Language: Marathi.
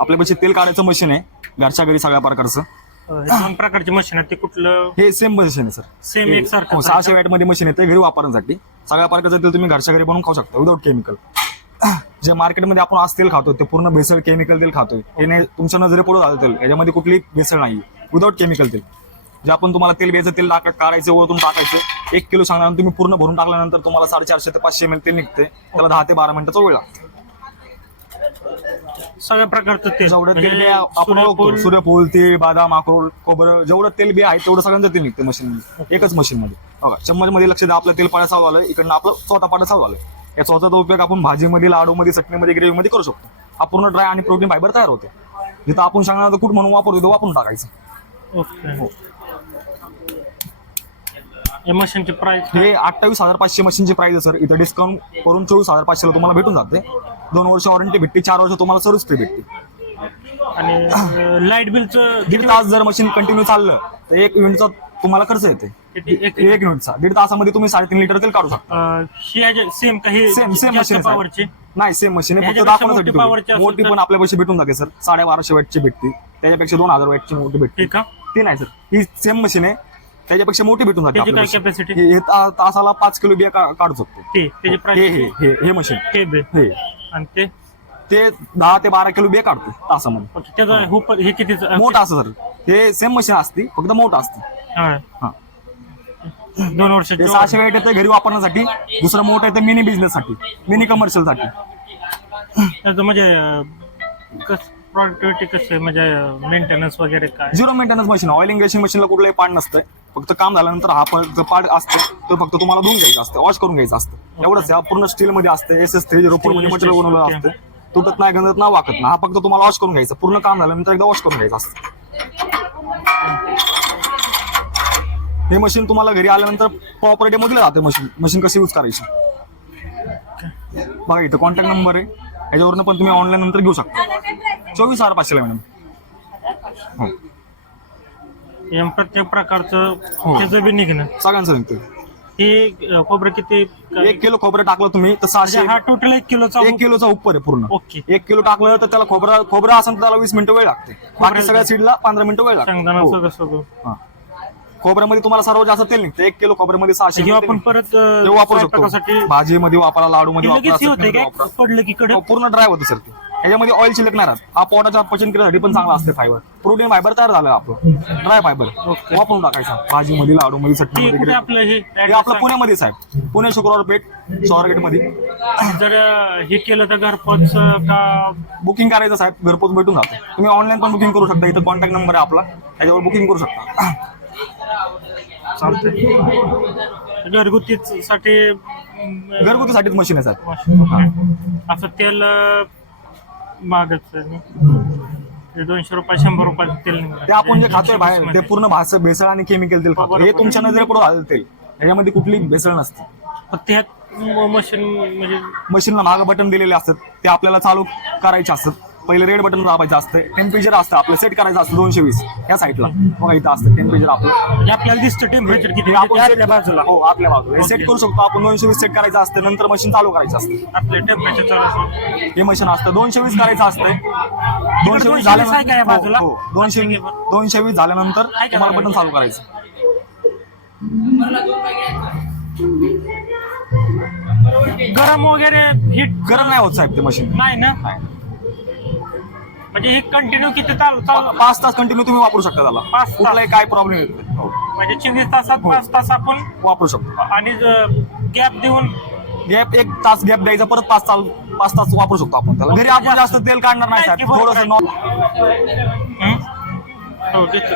आपल्यापाशी तेल काढायचं मशीन आहे. घरच्या घरी सगळ्या प्रकारचं. दोन प्रकारचे मशीन आहेत ते कुठलं? हे सेम मशीन आहे सर सेम एकसारखं हो सहाशे वॅटमध्ये मशीन येते घरी वापरण्यासाठी. सगळ्या प्रकारचं तेल तुम्ही घरच्या घरी बनवून खाऊ शकता विदाउट केमिकल जे मार्केटमध्ये आपण आज तेल खातो ते पूर्ण भेसळ केमिकल तेल खातोय. हे नाही तुमच्या नजरे पुढे झालं तेल. याच्यामध्ये कुठली भेसळ नाही विदाउट केमिकल तेल. जे आपण तुम्हाला तेल घ्यायचं तेल टाका काढायचं ओळखून टाकायचं एक किलो सांगल्यानंतर तुम्ही पूर्ण भरून टाकल्यानंतर तुम्हाला साडेचारशे ते पाचशे एम तेल निघते त्याला दहा ते बारा मिनिटाचा वेळ लागतो. सगळ्या प्रकारचं तेल. जेवढं म्हणजे तेल बी आपण सूर्यफूल, ओळखतो सूर्यफूल तीळ बदाम अक्रोड खोबरं जेवढं तेल बी आहे तेवढं सगळ्यांचं तेल निघते मशीन मध्ये एकच मशीन मध्ये बघा चम्मच मध्ये लक्ष द्या आपलं तेल पाड्या चालू आलं इकडनं आपलं स्वतः पाड्या चालू आलं या स्वतःचा उपयोग आपण भाजीमध्ये लाडूमध्ये चटणीमध्ये ग्रेव्हीमध्ये करू शकतो. हा पूर्ण ड्राय आणि प्रोटीन फायबर तयार होते. जिथं आपण सांगणार कुठ म्हणून वापरतो तिथं वापरून टाकायचं. ओके. हो. या मशीनची प्राइस हे अठ्ठावीस हजार पाचशे मशीनची प्राइस आहे सर इथं डिस्काउंट करून चोवीस हजार पाचशेला तुम्हाला भेटून जाते. दोन वर्ष वॉरंटी भेटते चार वर्ष तुम्हाला सर्व्हिस फ्री भेटते. आणि लाइट बिलचं दीड तास जर मशीन कंटिन्यू चाललं तर एक युनिटचा तुम्हाला खर्च येते. किती एक एक युनिटचा दीड तासामध्ये तुम्ही साडेतीन लिटर तेल काढू शकता. सेम काही सेम सेम मशीन पॉवरची नाही सेम मशीन आहे फक्त ह्याच्यापेक्षा दाखवण्यासाठी मोठी power ची ठेवली. असेल मोठी तर- पण आपल्या पैसे भेटून जाते सर साडे बाराशे वॅटची भेटते. त्याच्यापेक्षा दोन हजार वॅटची मोठी भेटते. ठीक ती नाही सर ही सेम मशीन आहे. त्याच्यापेक्षा मोठी भेटून जाते त्याची काय आपल्यापाशी. कॅपॅसिटी हे- हे ता- तासाला पाच किलो बिया का- काढू शकतो. ते त्याची हे प्राइस हे हे हे मशीन बे हे. आणि ते? ते दहा ते बारा किलो बिया काढतो तासामध्ये. ओके, त्याचं हुप हे कितीच मोठं असतं सर. हे सेम मशीन असते फक्त मोठं असतं. हा. हा. दोन वर्ष ते सहाशे वेट येतं घरी वापरण्यासाठी दुसरं मोठं येतं मिनी बिझनेस साठी मिनी कमर्शियलसाठी. त्याचं म्हणजे कस प्रॉडक्टिव्हिटी कसं आहे? म्हणजे मेंटेनन्स वगैरे काय? झिरो मेंटेनन्स मशीन ऑइल इंगेशन मशीनला कुठलंही पार्ट नसतं फक्त काम झाल्यानंतर हा पण पार्ट असतं तो फक्त तुम्हाला धुवून घ्यायचं असतं वॉश करून घ्यायचं असतं. एवढंच आहे. हा पूर्ण स्टील मध्ये असतं एस एस थ्री झिरो फोरमध्ये मटेरियल बनवलं असतं. तुटत नाही गंजत नाही वाकत नाही. हा फक्त तुम्हाला वॉश करून घ्यायचं. पूर्ण काम झाल्यानंतर एकदा वॉश करून घ्यायचं असतं. हे मशीन तुम्हाला घरी आल्यानंतर प्रॉपर डेमो दिलं जाते मशीन मशीन कशी यूज करायची? बघा इथं कॉन्टॅक्ट नंबर आहे. याच्यावरनं पण तुम्ही ऑनलाईन नंतर घेऊ शकता. चोवीस हजार पाचशेला मॅडम. हो. एम प्रत्येक प्रकारचं हो. त्याचं बी निघणं. सगळ्यांचं निघतं हे अं, खोबरं किती एक किलो खोबरं टाकलं तुम्ही तर सहाशे म्हणजे हा टोटल एक किलोचा एक किलोचा उप्पर आहे पूर्ण. ओके. एक किलो टाकलं तर त्याला खोबरं खोबरं असेल तर त्याला वीस मिनिटं वेळ लागते. बाकी सगळ्या सीडला पंधरा मिनिटं वेळ लागते. हो. हा. खोबऱ्यामध्ये तुम्हाला सर्वात जास्त तेल निघतं एक किलो खोबऱ्यामध्ये सहाशे आपण. परत ते वापरू स्वयंपाकासाठी शकतो भाजीमध्ये वापरा लाडू मध्ये लगेच हे होतंय वापरा. काय पडलं की कडे हो, पूर्ण ड्राय होतं सर ते. याच्यामध्ये ऑइल राहत हा पोटाच्या पचन क्रियेसाठी पण चांगला असते फायबर प्रोटीन फायबर तयार झालं आपलं. Dry fibre. वापरून टाकायचा. भाजीमध्ये लाडू मध्ये ते चटणी कुठे आपलं हे? हे आपलं पुण्यामध्येच आहे पुणे शुक्रवार पेठ शॉरगेटमध्ये जर हे केलं तर घरपोच का बुकिंग करायचं साहेब. घरपोच भेटून जातं. तुम्ही ऑनलाईन पण बुकिंग करू शकता. इथं कॉन्टॅक्ट नंबर आहे आपला. त्याच्यावर बुकिंग करू शकता. चालतंय. साठी घरगुतीसाठीच मशीन आहे साहेब. असं तेल महागच. ते दोनशे रुपये शंभर रुपयाचं तेल. ते आपण जे खातोय बाहेर ते. पूर्ण भास भेसळ आणि केमिकल तेल खातो हे तुमच्या नजरेपुढे आलेलं तेल याच्यामध्ये कुठली भेसळ नसते फक्त ह्यात मशीन म्हणजे मशीनला मागं बटन दिलेले असतात ते आपल्याला चालू करायचे असतात पहिले रेड बटन दाबायचं असतं टेम्परेचर असतं आपलं सेट करायचं असतं दोनशे वीस या साईडला बघा इथं असतं टेम्परेचर आपलं. आपल्याला दिसतं टेम्परेचर किती आपण आपल्या बाजूला. हो आपल्या बाजूला. हे सेट करू शकतो आपण दोनशे वीस सेट करायचं असतं नंतर मशीन चालू करायचं असतं. आपले टेम्परेचर चालू असेल. हे मशीन असतं. दोनशे वीस करायचं असतं. दोनशे वीस 220 आहे का या झाल्यानंतर बाजूला? हो, हो. दोनशे दोनशे वीस झाल्यानंतर तुम्हाला? बटन चालू करायचं. गरम वगैरे हिट गरम नाही होत साहेब ते मशीन नाही ना? म्हणजे हे कंटिन्यू किती चालू चालू पाच तास कंटिन्यू तुम्ही वापरू शकता त्याला. पाच तास? कुठलाही काय प्रॉब्लेम येत हो, म्हणजे चोवीस तासात पाच तास आपण वापरू शकतो. आणि गॅप देऊन गॅप एक तास गॅप द्यायचा परत पाच तास पाच तास वापरू शकतो आपण त्याला. घरी आपण जास्त तेल काढणार नाही साहेब. थोडस हं? हो घेतो